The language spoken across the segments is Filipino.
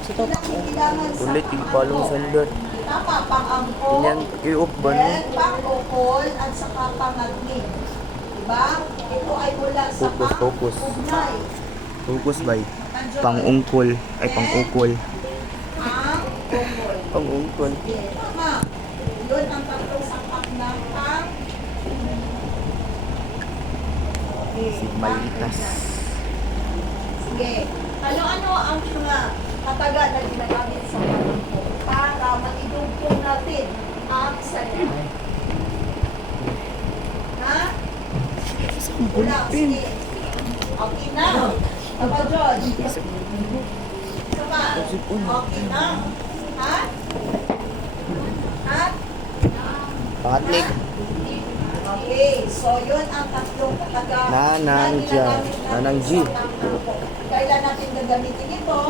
Sa to. Ulit yung palong sandot. Tama, pang-angkol, Yan, i-up ba no? then pang-ukol, at saka pang-agnig. Diba? Ito ay mula sa Focus. pang-ugnay. Focus ba? Pang-ungkol. Ay, pang-ukol. Ang-ukol. Pang-ungkol. Okay, tama. Yun ang tatlong sapak ng pang. Okay, Sigmalitas. Sige. Ano-ano ang mga kataga na ginagamit sa pangungkol para maidugtong natin ang salita? Ha? Wala, sige. Okay na. Papa John. Isa pa. Okay na. Ha? Ha? Pangatlik. Okay, so yun ang tatlong kataga Nanang na ginagamit natin Nanang G. sa pangungkol. Kailan natin gagamitin ito?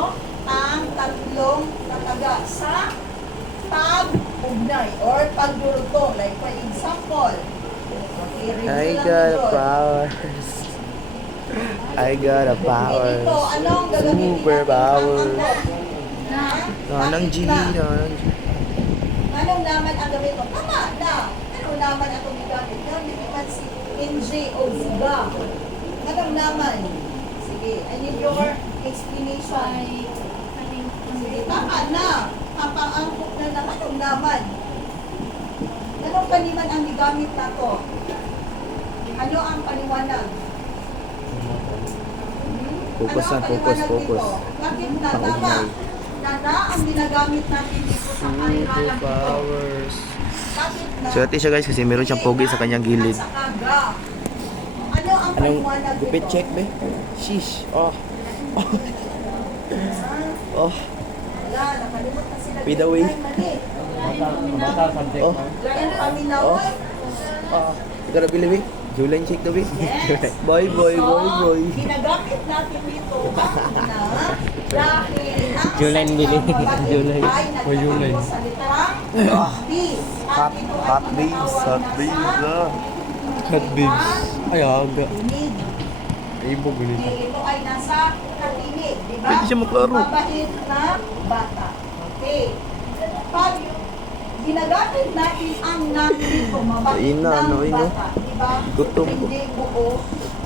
Ang tatlong kataga sa pag-ugnay or pagdurugtong. Like for example, okay, I review lang got a yun. powers. I got a Okay, powers. dito, anong gagamitin Super natin powers. ang Nanang G. Nanang G. Anong naman ang gamit mo? Tama na. Anong naman ang gumigamit? Gamit naman si NJ o Ziga. Anong naman? Sige, I need your explanation. Sige, tama na. Kapang-angkok na lang. Anong naman? Anong paniman ang gigamit na to? Ano ang paliwanag? Focus Ano na, ang focus, paliwanag focus. dito? Bakit na? Tama. Pang-ugnay. Na ang ginagamit natin dito sa Super paliwanag dito. powers. Bakit na? Swerte siya guys kasi meron siyang pogi sa kanyang gilid. At saka ga. Ano ang Anong paliwanag gupit dito? check be? Sheesh. Oh. Oh. Wala, nakalimot na sila. Pida way. Ay, mali. Oh. Gayang paminaw. Oh. Oh. You gotta believe it. Julian check the way. Yes. Boy, boy, So, boy, boy. ginagamit natin dito ang na dahil ang Julian bili. salitang Julian. ay O Julian. nagtatapos sa literang B. At ito ay Hot beans, hot tinatawag beans. na sa Hot beans. Ay, aga. tinig. Ibog ulit. Ito ay nasa katinig, di ba? Pwede siya maklaro. Mabait na bata. Okay. Pag ginagamit natin ang nang dito, mabait Ayun na, ng ano, ayun na. bata, di ba? Gutom ko. Hindi buo.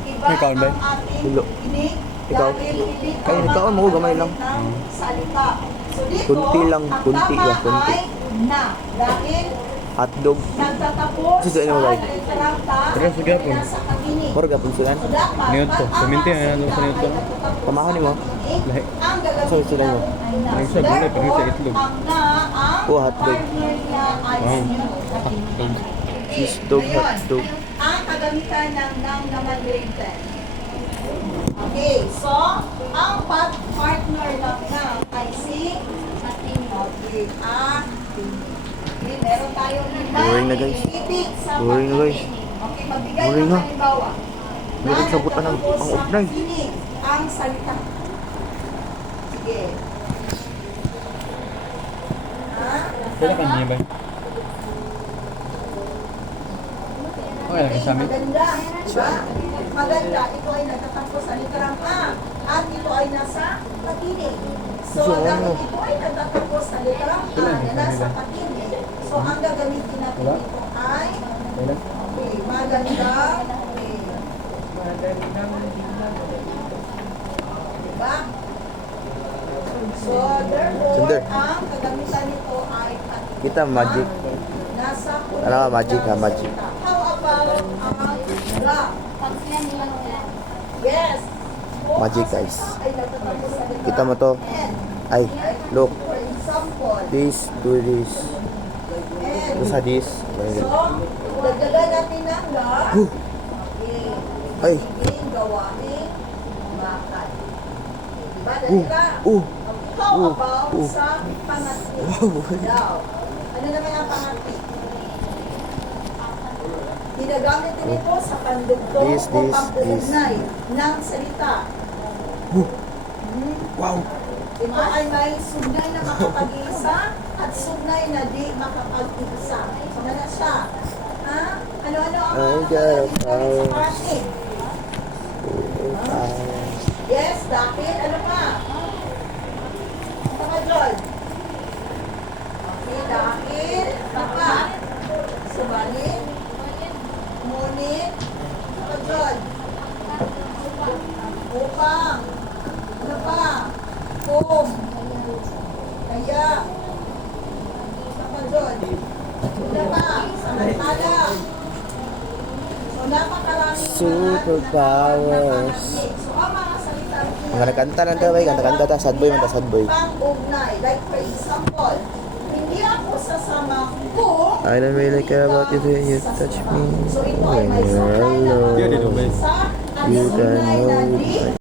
Iba Ikaw, Bay? ang ating Hulo. tinig Ikaw? dahil hindi Ay, ikaw, mo, gamay lang. ng salita. So dito, Kunti lang, ang kunti tama lang, kunti. ay na. Dahil Hotdog. nagtatapos Sige, ano, Bay? literang ta Tara, sige, po. nasa katinig. Morga punsulan. So dapat, Niyot to. pag Paminti, ang ano, salita sa niyot to? ay nagtatapos Tamahan sa mo. katinig, Lahi. ang gagamitin So, sila mo. natin ay na. Ang isa, gulay, pero sa Therefore, itlog. ang na ang Oh, hotdog. partner niya ay Wow. katinig. Okay, Cheese dog, ngayon, hotdog. ang kagamitan ng naman grade 10. Okay, so, ang partner ng nang ay si katinig. Okay, okay, meron tayong Boring na, guys. titik sa Boring na, guys. katinig. Okay, magbigay Boring ng na. halimbawa. Meron sa buta ng nagtatapos sa pang-ugnay. katinig ang salita. Sige. Ha? Pwede ka niya ba? Okay lang sa amin. Maganda. Diba? Maganda. Ito ay nagtatapos sa literang A. At ito ay nasa katinig. So, dahil ito ay nagtatapos sa literang A na nasa katinig, so ang gagamitin natin dito ay Wala? okay, maganda. Okay. Diba? So, therefore, Sunder. ang kagamitan nito ay katinig. Kita magic. Nasa Ano ka, magic ha, magic. How about ang la? Yes. Magic, guys. Ay nagtatapos sa letra Kita mo to. N. Ay, look. For example, This, do this. N. Do sa this. So, dagdagan natin ng la. Huh. Okay. Ay. Sige, gawain. Bakal. Diba? Dali ka. How about sa pangatli? Daw. Ano naman ang pangatli? Ginagamit din ito sa pandugtong This, o this, pang-uugnay ng salita. Wow. Ito ay may sugnay na makapag-iisa at sugnay na di makapag-iisa. So, na siya. Ha? Ano-ano ang Ay, mga God, gagawin sa parating? Yes, dahil ano pa? Saka Valid? Ngunit? Ano dyan? Upang? Ano pa? Kung? Kaya? Ano dyan? Ano pa? Samantala? So, napakaraming Superpowers. So, ang mga salita Mga nagkanta lang ka, bay. Kanta-kanta ta. Sad boy man ta, sad boy. Pang-ugnay. Like for example, hindi ako sasama kung I don't really care about you when you touch me. So ito ay When may you're supply alone. naman Yun, ito, bay. sa You can ugnay na hold di